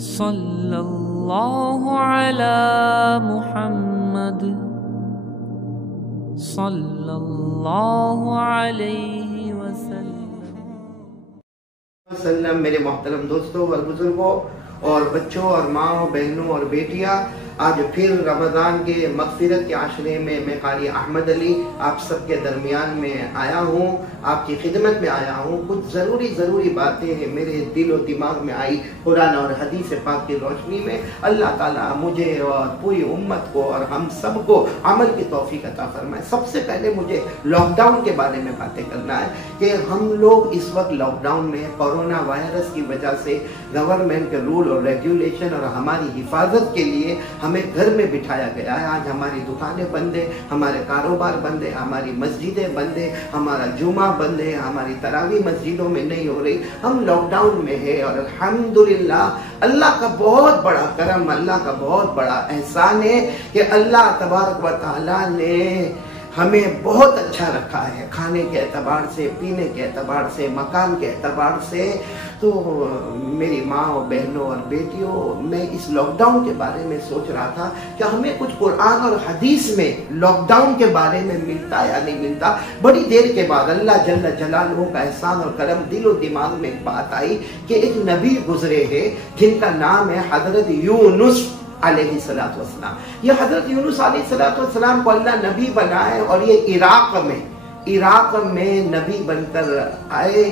صلی اللہ علی محمد صلی اللہ علیہ وسلم۔ میرے محترم دوستوں اور بزرگوں اور بچوں اور ماں بہنوں اور بیٹیاں، آج پھر رمضان کے مغفرت کے عاشرے میں میں قاری احمد علی آپ سب کے درمیان میں آیا ہوں، آپ کی خدمت میں آیا ہوں۔ کچھ ضروری باتیں ہیں میرے دل و دماغ میں آئی قرآن اور حدیث پاک کی روشنی میں۔ اللہ تعالیٰ مجھے اور پوری امت کو اور ہم سب کو عمل کی توفیق عطا فرمائے۔ سب سے پہلے مجھے لاک ڈاؤن کے بارے میں باتیں کرنا ہے کہ ہم لوگ اس وقت لاک ڈاؤن میں کورونا وائرس کی وجہ سے گورنمنٹ کے رول اور ریگولیشن اور ہماری حفاظت کے لیے ہمیں گھر میں بٹھایا گیا ہے۔ آج ہماری دکانیں بند ہیں، ہمارے کاروبار بند ہیں، ہماری مسجدیں بند ہیں، ہمارا جمعہ بند ہے، ہماری تراویح مسجدوں میں نہیں ہو رہی، ہم لاک ڈاؤن میں ہے۔ اور الحمدللہ اللہ کا بہت بڑا کرم، اللہ کا بہت بڑا احسان ہے کہ اللہ تبارک و تعالیٰ نے ہمیں بہت اچھا رکھا ہے، کھانے کے اعتبار سے، پینے کے اعتبار سے، مکان کے اعتبار سے۔ تو میری ماں اور بہنوں اور بیٹیوں، میں اس لاک ڈاؤن کے بارے میں سوچ رہا تھا کہ ہمیں کچھ قرآن اور حدیث میں لاک ڈاؤن کے بارے میں ملتا یا نہیں ملتا۔ بڑی دیر کے بعد اللہ جل جلالہ کا احسان اور کرم، دل و دماغ میں ایک بات آئی کہ ایک نبی گزرے ہیں جن کا نام ہے حضرت یونس علیہ السلام۔ یہ حضرت یونس علیہ السلام کو اللہ نبی بنائے اور یہ عراق میں نبی بن کر آئے۔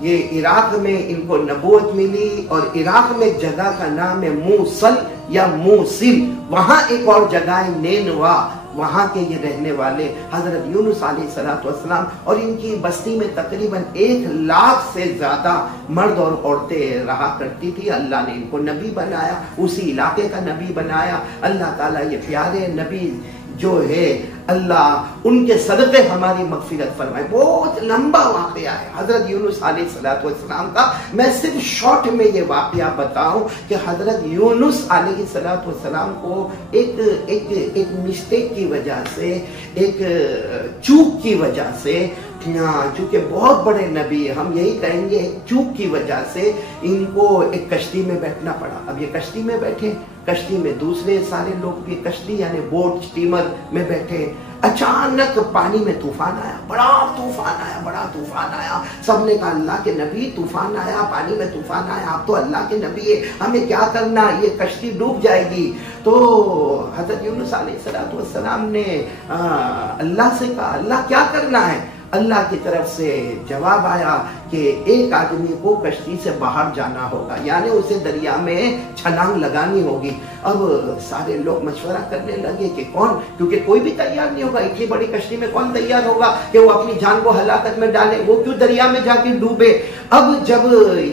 یہ عراق میں ان کو نبوت ملی اور عراق میں جگہ کا نام ہے موصل یا موصل، وہاں ایک اور جگہ ہے نینوا، وہاں کے یہ رہنے والے حضرت یونس علیہ السلام، اور ان کی بستی میں تقریباً 1,00,000 سے زیادہ مرد اور عورتیں رہا کرتی تھی۔ اللہ نے ان کو نبی بنایا، اسی علاقے کا نبی بنایا۔ اللہ تعالیٰ یہ پیارے نبی جو ہے اللہ ان کے صدقے ہماری مغفرت فرمائے۔ بہت لمبا واقعہ ہے حضرت یونس علیہ السلام کا، میں صرف شارٹ میں یہ واقعہ بتاؤں کہ حضرت یونس علیہ السلام کو ایک مسٹیک کی وجہ سے، ایک چوک کی وجہ سے، چونکہ بہت بڑے نبی ہیں، ہم یہی کہیں گے ایک چوک کی وجہ سے ان کو ایک کشتی میں بیٹھنا پڑا۔ اب یہ کشتی میں بیٹھے، کشتی میں دوسرے سارے لوگ بھی کشتی یعنی بوٹ اسٹیمر میں بیٹھے، اچانک پانی میں طوفان آیا، بڑا طوفان آیا۔ سب نے کہا اللہ کے نبی طوفان آیا، پانی میں طوفان آیا، آپ تو اللہ کے نبی ہے، ہمیں کیا کرنا، یہ کشتی ڈوب جائے گی۔ تو حضرت یونس علیہ السلام نے اللہ سے کہا اللہ کیا کرنا ہے؟ اللہ کی طرف سے جواب آیا کہ ایک آدمی کو کشتی سے باہر جانا ہوگا، یعنی اسے دریا میں چھلانگ لگانی ہوگی۔ اب سارے لوگ مشورہ کرنے لگے کہ کون، کیونکہ کوئی بھی تیار نہیں ہوگا، اتنی بڑی کشتی میں کون تیار ہوگا کہ وہ اپنی جان کو ہلاکت میں ڈالے، وہ کیوں دریا میں جا کے ڈوبے۔ اب جب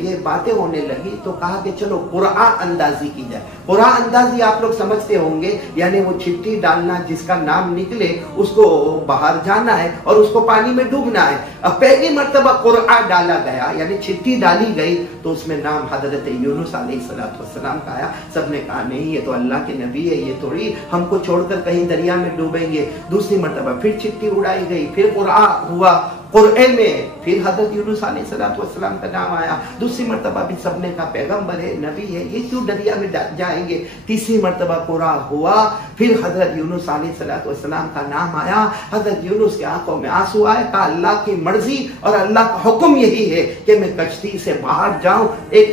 یہ باتیں ہونے لگی تو کہا کہ چلو قرعہ اندازی کی جائے۔ قرعہ اندازی آپ لوگ سمجھتے ہوں گے، یعنی وہ چٹھی ڈالنا، جس کا نام نکلے اس کو باہر جانا ہے اور اس کو پانی میں ڈوبنا ہے۔ اب پہلی مرتبہ قرعہ ڈالا گیا یعنی چٹھی ڈالی گئی تو اس میں نام حضرت یونس علیہ السلام کا آیا۔ سب نے کہا نہیں یہ تو اللہ کے نبی ہے، یہ تھوڑی ہم کو چھوڑ کر کہیں دریا میں ڈوبیں گے۔ دوسری مرتبہ پھر چٹھی اڑائی گئی، پھر قرعہ ہوا، قرعے میں پھر حضرت یونس علیہ السلام کا نام آیا۔ دوسری مرتبہ بھی سب نے کہا پیغمبر ہے، نبی ہے، یہ کیوں دریا میں جائیں گے۔ تیسری مرتبہ قرعہ ہوا، پھر حضرت یونس علیہ السلام کا نام آیا۔ حضرت یونس کے آنکھوں میں آنسو آئے، کہا اللہ کی مرضی اور اللہ کا حکم یہی ہے کہ میں کشتی سے باہر جاؤں۔ ایک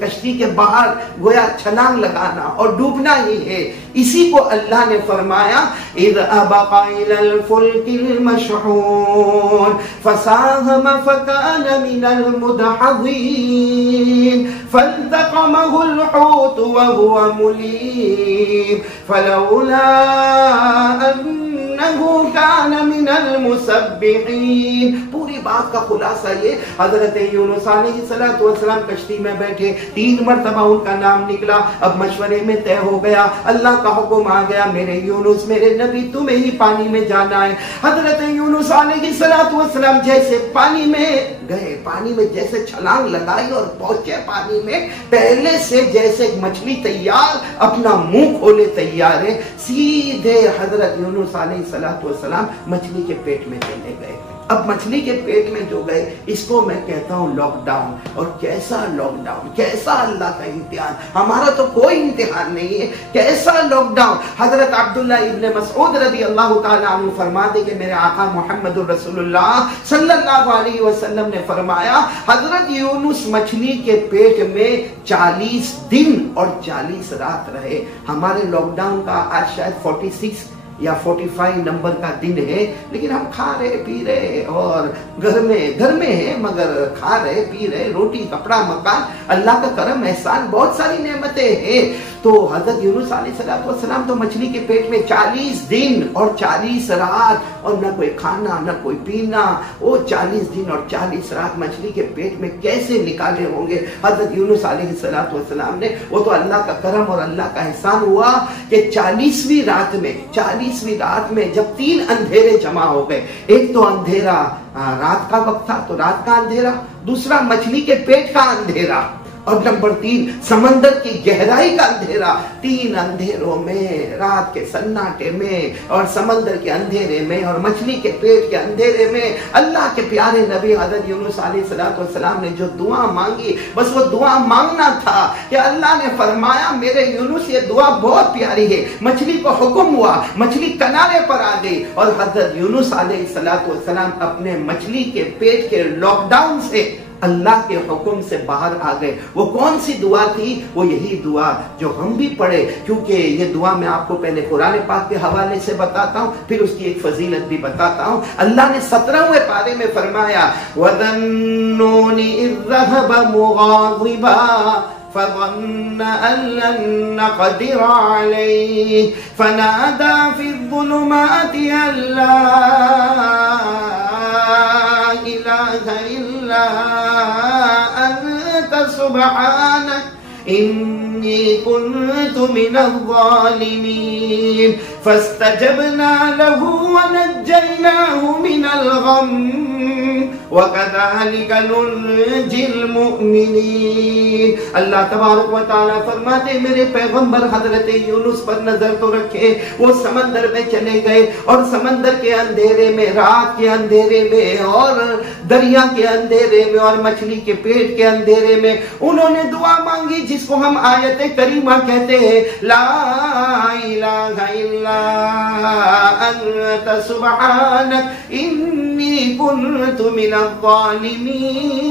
کشتی کے باہر گویا چھلانگ لگانا اور ڈوبنا ہی ہے۔ اسی کو اللہ نے فرمایا اذ ابق الى الفلك المشحون فساهم فكان من المدحضين فالتقمه الحوت وهو مليم فلولا انه كان من المسبحين۔ پوری بات کا خلاصہ یہ، حضرت یونس علیہ السلام کشتی میں بیٹھے، 3 مرتبہ ان کا نام نکلا۔ اب مشورے میں طے ہو گیا، اللہ کا حکم آ گیا میرے یونس میرے نبی تمہیں ہی پانی میں جانا ہے۔ حضرت یونس علیہ السلام جیسے پانی میں گئے، پانی میں جیسے چھلانگ لگائی اور پہنچے پانی میں، پہلے سے جیسے مچھلی تیار اپنا منہ کھولے تیار ہے، سیدھے حضرت یونس علیہ السلام مچھلی کے پیٹ میں چلے گئے۔ अब मछली के पेट में जो गए, इसको मैं कहता हूँ लॉकडाउन। और कैसा लॉकडाउन, कैसा अल्लाह का इम्तिहान। हमारा तो कोई इम्तिहान नहीं है, कैसा लॉकडाउन। हजरत अब्दुल्ला इब्न मसऊद रज़ी अल्लाह ताला अन्हु फरमाते कि मेरे आका मोहम्मद रसूलुल्लाह सल्लल्लाहु अलैहि वसल्लम ने फरमाया, हजरत यूनुस मछली के पेट में 40 दिन और 40 रात रहे। हमारे लॉकडाउन का आज शायद 46 या 45 नंबर का दिन है, लेकिन हम खा रहे पी रहे और घर में है, मगर खा रहे पी रहे, रोटी कपड़ा मकान, अल्लाह का करम एहसान, बहुत सारी नेमतें हैं। तो हजरत यूनुस अलैहिस्सलाम तो मछली के पेट में 40 दिन और 40 रात, और न कोई खाना न कोई पीना। वो 40 दिन और 40 रात मछली के पेट में कैसे निकाले होंगे हजरत यूनुस अलैहिस्सलाम ने। वो तो अल्लाह का करम और अल्लाह का एहसान हुआ कि 40वीं रात में जब 3 अंधेरे जमा हो गए, एक तो अंधेरा रात का वक्त था, तो रात का अंधेरा, दूसरा मछली के पेट का अंधेरा, और नंबर 3 समंदर की गहराई का अंधेरा। 3 अंधेरों में, रात के सन्नाटे में और समंदर के अंधेरे में और मछली के पेट के अंधेरे में अल्लाह के प्यारे नबी हजरत यूनुस अलैहिस्सलाम ने जो दुआ मांगी, बस वो दुआ मांगना था कि अल्लाह ने फरमाया मेरे यूनुस ये दुआ बहुत प्यारी है। मछली को हुक्म हुआ, मछली किनारे पर आ गई और हजरत यूनुस अलैहिस्सलाम अपने मछली के पेट के लॉकडाउन से अल्लाह के हुक्म से बाहर आ गए। वो कौन सी दुआ थी? वो यही दुआ जो हम भी पढ़े, क्योंकि ये दुआ मैं आपको पहले कुरान पाक के हवाले से बताता हूँ, फिर उसकी एक फजीलत भी बताता हूँ। अल्लाह ने 17वें पारे में फरमाया, वज़न्नूनि इज़ ज़हब मुग़ाज़िबा فظن أن لن نقدر عليه فنادى في الظلمات أن لا إله إلا أنت سبحانك إني كنت من الظالمين فاستجبنا له ونجيناه من الغم وكذلك ننجي المؤمنين। अल्लाह तबारक व तआला फरमाते मेरे पैगंबर हजरत यूनुस पर नजर तो रखे। वो समंदर में चले गए और समंदर के अंधेरे में, रात के अंधेरे में और दरिया के अंधेरे में और मछली के पेट के अंधेरे में उन्होंने दुआ मांगी, जिसको हम आयत करीमा कहते हैं, ला इलाहा इल्ला अंत सुब्हानक इन्नी कुन्तु मिनज़ ज़ालिमीन।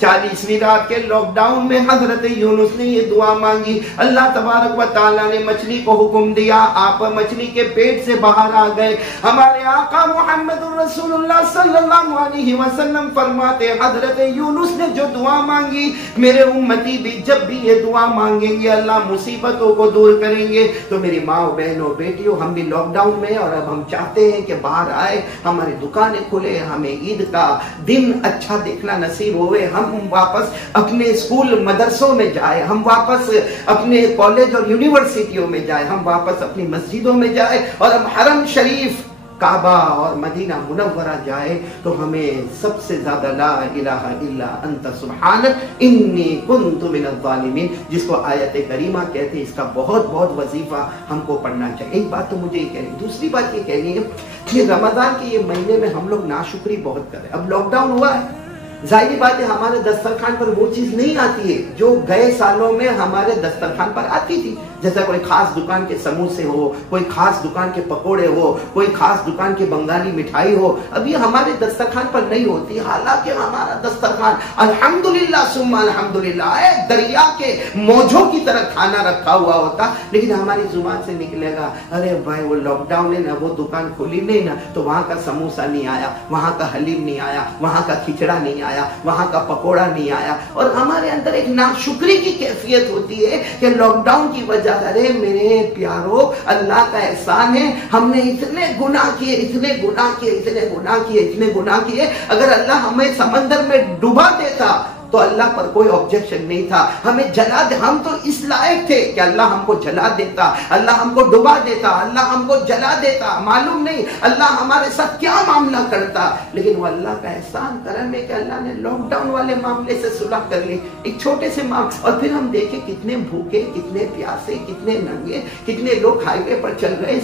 40वीं रात के लॉकडाउन में हजरत यूनुस ने ये दुआ मांगी। अल्लाह तबारक व तआला ने मछली को हुक्म दिया, आप मछली के पेट से बाहर आ गए। हमारे आका मोहम्मद रसूलुल्लाह सल्लल्लाहु अलैहि वसल्लम फरमाते, हजरत यूनुस ने जो दुआ मांगी, मेरे उम्मती भी जब भी ये दुआ मांगेंगे अल्लाह मुसीबतों को दूर करेंगे। तो मेरी माँ बहनों बेटियों, हम भी लॉकडाउन में और अब हम चाहते हैं कि बाहर आए, हमारी दुकानें खुले, हमें ईद का दिन अच्छा देखना नसीब होवे, हम वापस अपने स्कूल मदरसों में जाए, हम वापस अपने कॉलेज और यूनिवर्सिटियों में जाए, हम वापस अपनी मस्जिदों में जाए और हम हरम शरीफ, काबा और मदीना मुनव्वरा जाए, तो हमें सबसे ज्यादा ला इलाहा इल्ला अंत सुब्हानक इन्नी कुन्तु मिनज़ ज़ालिमीन, जिसको आयत करीमा कहते हैं, इसका बहुत बहुत वजीफा हमको पढ़ना चाहिए। एक बात तो मुझे ये कहनी, दूसरी बात ये कहनी है कि रमजान के ये महीने में हम लोग नाशुक्री बहुत करें। अब लॉकडाउन हुआ है, जाहिर बात है हमारे दस्तरखान पर वो चीज नहीं आती है जो गए सालों में हमारे दस्तरखान पर आती थी। जैसा कोई खास दुकान के समोसे हो, कोई खास दुकान के पकोड़े हो, कोई खास दुकान के बंगाली मिठाई हो, अब ये हमारे दस्तरखान पर नहीं होती। हालांकि हमारा दस्तरखान अल्हम्दुलिल्लाह सुम्मा अल्हम्दुलिल्लाह दरिया के मौजों की तरह खाना रखा हुआ होता, लेकिन हमारी जुबान से निकलेगा, अरे भाई वो लॉकडाउन है ना, वो दुकान खुली नहीं ना, तो वहां का समोसा नहीं आया, वहां का हलीम नहीं आया, वहां का खिचड़ा नहीं आया, वहां का पकोड़ा नहीं आया। और हमारे अंदर एक नाशुक्री की कैफियत होती है कि लॉकडाउन की वजह, अरे मेरे प्यारो अल्लाह का एहसान है, हमने इतने गुनाह किए, इतने गुनाह किए, इतने गुनाह किए, इतने गुनाह किए। अगर अल्लाह हमें समंदर में डुबा देता तो अल्लाह पर कोई ऑब्जेक्शन नहीं था। हमें जला दे, हम तो इस लायक थे कि अल्लाह हमको जला देता, अल्लाह हमको डुबा देता, अल्लाह हमको जला देता, मालूम नहीं अल्लाह हमारे साथ क्या मामला करता। लेकिन वो अल्लाह का एहसान करम है कि अल्लाह ने लॉकडाउन वाले मामले से सुलह कर ली, एक छोटे से मामले। और फिर हम देखे कितने भूखे, कितने प्यासे, कितने नंगे, कितने लोग हाईवे पर चल रहे,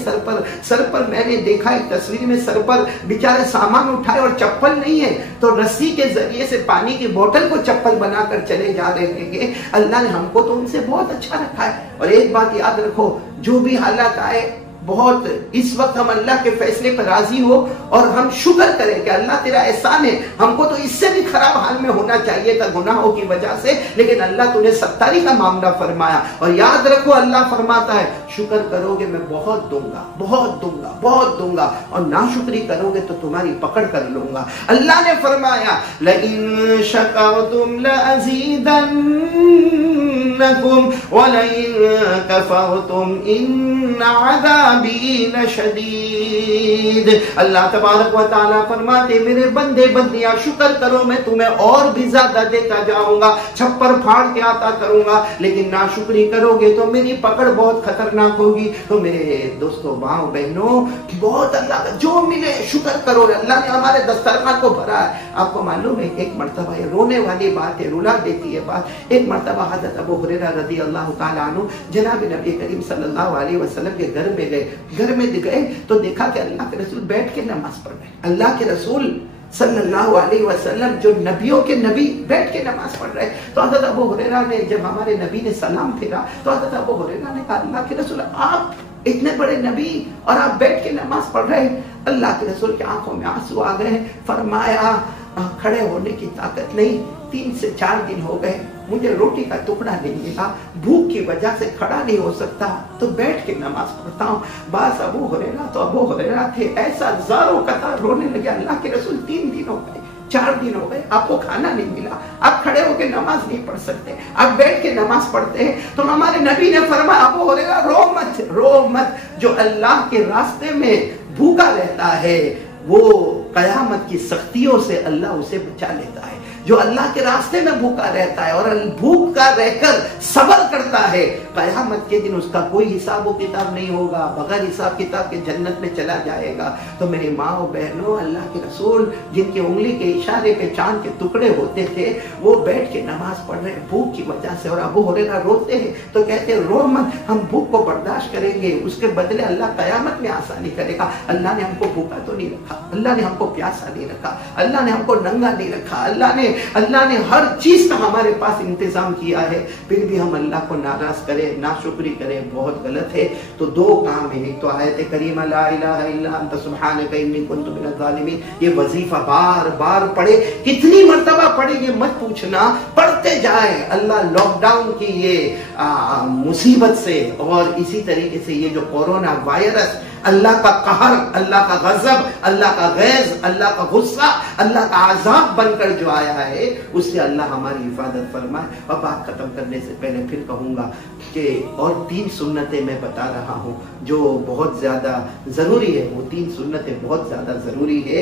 सर पर मैंने देखा एक तस्वीर में सर पर बेचारे सामान उठाए और चप्पल नहीं है तो रस्सी के जरिए से पानी की बोतल को चप्पल बनाकर चले जा रहे हैं। अल्लाह ने हमको तो उनसे बहुत अच्छा रखा है। और एक बात याद रखो, जो भी हालात आए, बहुत इस वक्त हम अल्लाह के फैसले पर राजी हो और हम शुक्र करें कि अल्लाह तेरा एहसान है। हमको तो इससे भी खराब हाल में होना चाहिए था गुनाहों की वजह से, लेकिन अल्लाह तूने सत्तारी का मामला फरमाया। और याद रखो अल्लाह फरमाता है शुक्र करोगे मैं बहुत दूंगा, बहुत दूंगा, बहुत दूंगा, और नाशुक्री करोगे तो तुम्हारी पकड़ कर लूंगा। अल्लाह ने फरमाया लइन शकरतुम लअज़ीदन्नकुम व लइन कफरतुम इन्न अज़ाबी लशदीद। अल्लाह तबारक व तआला फरमाते मेरे बंदे बंदियां शुक्र करो मैं तुम्हें और भी ज्यादा देता जाऊंगा, छप्पर फाड़ के आता करूंगा। लेकिन नाशुक्री करोगे तो मेरी पकड़ बहुत खतरनाक होगी। तो मेरे दोस्तों, माओ बहनों, बहुत अल्लाह जो मिले शुक्र करो। अल्लाह ने हमारे दस्तरखान को भरा है। आपको मालूम है एक मर्तबा, ये रोने वाली बात है, रुला देती है बात। एक मर्तबा हज़रत अबू हुरैरा रज़ी अल्लाह तआला अन्हु जनाब नबी करीम सल्लल्लाहु अलैहि वसल्लम के घर में गए। घर में गए तो देखा कि अल्लाह के रसूल बैठ के नमाज पढ़ रहे। अल्लाह के रसूल सल्लल्लाहु अलैहि वसल्लम जो नबियों के नबी बैठ के नमाज पढ़ रहे। तो हज़रत अबू हुरैरा ने, जब हमारे नबी ने सलाम फेरा तो हज़रत अबू हुरैरा ने कहा अल्लाह के रसूल आप इतने बड़े नबी और आप बैठ के नमाज पढ़ रहे। अल्लाह के रसूल की आंखों में आंसू आ गए। फरमाया खड़े होने की ताकत नहीं, 3 से 4 दिन हो गए, मुझे रोटी का टुकड़ा नहीं मिला, भूख की वजह से खड़ा नहीं हो सकता, तो बैठ के नमाज पढ़ता हूँ। बस अबू हुरैरा तो अबू हुरैरा थे, ऐसा ज़ारो कतार रोने लगे। अल्लाह के रसूल 3 दिन हो गए, 4 दिन हो गए, आपको खाना नहीं मिला, आप खड़े होकर नमाज नहीं पढ़ सकते, आप बैठ के नमाज पढ़ते हैं। तो हमारे नबी ने फरमाया अबू हुरैरा रो मत, रो मत। जो अल्लाह के रास्ते में भूखा रहता है वो कयामत की सख्तियों से अल्लाह उसे बचा लेता है। जो अल्लाह के रास्ते में भूखा रहता है और भूखा रहकर सब्र करता है, कयामत के दिन उसका कोई हिसाब किताब नहीं होगा, बगैर हिसाब किताब के जन्नत में चला जाएगा। तो मेरे माँ और बहनों, अल्लाह के रसूल जिनके उंगली के इशारे पे चांद के टुकड़े होते थे, वो बैठ के नमाज पढ़ रहे भूख की वजह से। और अबू हुरैरा रोते हैं तो कहते हैं रो मत, हम भूख को बर्दाश्त करेंगे, उसके बदले अल्लाह कयामत में आसानी करेगा। अल्लाह ने हमको भूखा तो नहीं रखा, अल्लाह ने हमको प्यासा नहीं रखा, अल्लाह ने हमको नंगा नहीं रखा, अल्लाह ने हर चीज का हमारे पास इंतजाम किया है। फिर भी हम अल्लाह को नाराज करें, नाशुक्री करें, बहुत गलत है। तो 2 काम है, तो आयत करीमा ला इलाहा इल्ला अंत सुब्हानका इन्नी कुन्तु मिनज़ ज़ालिमीन, ये वजीफा बार बार पढ़े, कितनी मर्तबा पढ़े ये मत पूछना, पढ़ते जाए। अल्लाह लॉकडाउन की ये मुसीबत से और इसी तरीके से ये जो कोरोना वायरस, अल्लाह का कहर, अल्लाह का गजब, अल्लाह का गैज, अल्लाह का गुस्सा, अल्लाह का आजाब बनकर जो आया है, उससे अल्लाह हमारी हिफाजत फरमाए। और बात खत्म करने से पहले फिर कहूंगा कि और 3 सुन्नतें मैं बता रहा हूँ जो बहुत ज्यादा जरूरी है। वो 3 सुन्नतें बहुत ज्यादा जरूरी है।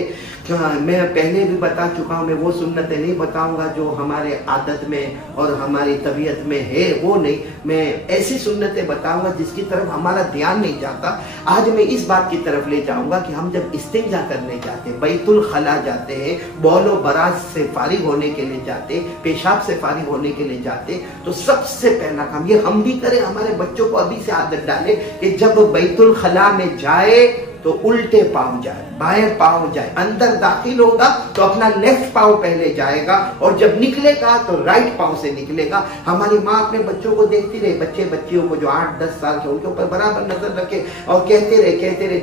मैं पहले भी बता चुका हूँ, मैं वो सुन्नतें नहीं बताऊंगा जो हमारे आदत में और हमारी तबीयत में है, वो नहीं। मैं ऐसी सुन्नतें बताऊंगा जिसकी तरफ हमारा ध्यान नहीं जाता। आज मैं इस बात की तरफ ले जाऊंगा कि हम जब इस्तिंजा करने जाते, बैतुल खला जाते हैं, बौलो बराज से फारिग होने के लिए जाते, पेशाब से फारिग होने के लिए जाते, तो सबसे पहला काम ये हम भी करें, हमारे बच्चों को अभी से आदत डालें कि जब बैतुल खला में जाए तो उल्टे पांव जाए, बाएं पांव जाए। अंदर दाखिल होगा तो अपना लेफ्ट पांव पहले जाएगा और जब निकलेगा तो राइट पांव से निकलेगा। हमारी माँ अपने बच्चों को देखती रहे, बच्चियों को जो 8-10 साल के, उनके ऊपर बराबर नजर रखे और कहते रहे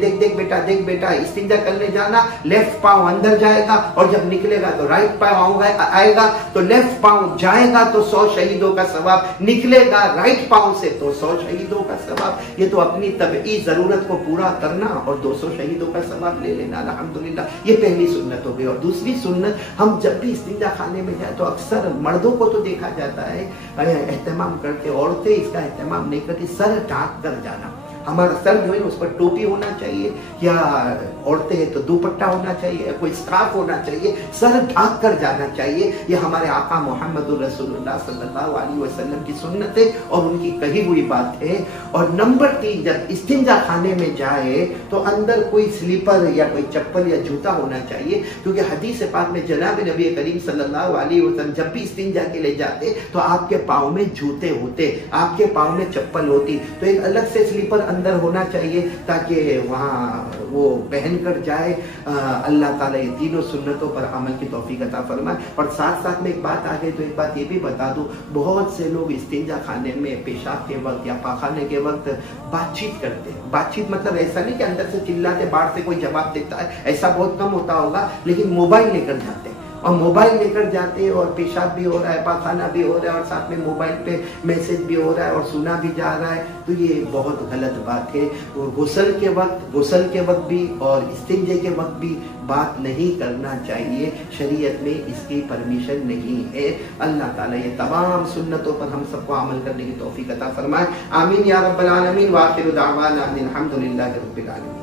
देख बेटा इस्तिंजा करने जाना, लेफ्ट पांव अंदर जाएगा और जब निकलेगा तो राइट पांव आएगा। तो लेफ्ट पांव जाएगा तो 100 शहीदों का सवाब, निकलेगा राइट पांव से तो 100 शहीदों का सवाब। ये तो अपनी तबई जरूरत को पूरा करना और 200 शहीदों का सवाब ले लेना, अल्हम्दुलिल्लाह। ये पहली सुन्नत हो गई। और दूसरी सुन्नत, हम जब भी इस्तिंजा खाने में जाए तो अक्सर मर्दों को तो देखा जाता है एहतमाम करते, औरतें इसका एहतमाम नहीं करती, सर ढांक कर जाना। हमारा सर जो है उस पर टोपी होना चाहिए, या औरतें हैं तो दुपट्टा होना चाहिए, कोई स्कार्फ होना चाहिए, सर ढक कर जाना चाहिए। ये हमारे आका मोहम्मद रसूलुल्लाह सल्लल्लाहु अलैहि वसल्लम की सुन्नत है और उनकी कही हुई बात है। और नंबर 3, जब इस्तिंजा खाने में जाए तो अंदर कोई स्लीपर या कोई चप्पल या जूता होना चाहिए, क्योंकि हदीस पाक में जनाब नबी करीम सल्लल्लाहु अलैहि वसल्लम जब भी इस्तिंजा के लिए जाते तो आपके पाँव में जूते होते, आपके पाँव में चप्पल होती, तो एक अलग से स्लीपर अंदर होना चाहिए ताकि वहाँ वो पहन कर जाए। अल्लाह ताला ये तीनों सुन्नतों पर अमल की तौफीक अता फरमाए। और साथ साथ में एक बात आ गई तो एक बात ये भी बता दूं, बहुत से लोग इस्तिंजा खाने में पेशाब के वक्त या पाखाने के वक्त बातचीत करते हैं। बातचीत मतलब ऐसा नहीं कि अंदर से चिल्लाते, बाहर से कोई जवाब देता है, ऐसा बहुत कम होता होगा, लेकिन मोबाइल लेकर जाते हैं और मोबाइल लेकर जाते हैं और पेशाब भी हो रहा है, पाखाना भी हो रहा है और साथ में मोबाइल पे मैसेज भी हो रहा है और सुना भी जा रहा है, तो ये बहुत गलत बात है। और गुस्ल के वक्त भी और इस्तिंजे के वक्त भी बात नहीं करना चाहिए, शरीयत में इसकी परमिशन नहीं है। अल्लाह ताला ये तमाम सुन्नतों पर हम सबको अमल करने की तौफीक अता फरमाए। आमीन या रब्बल आलमीन। व आखिरु दावाना अनिल हम्दुलिल्लाहि रब्बिल आलमीन।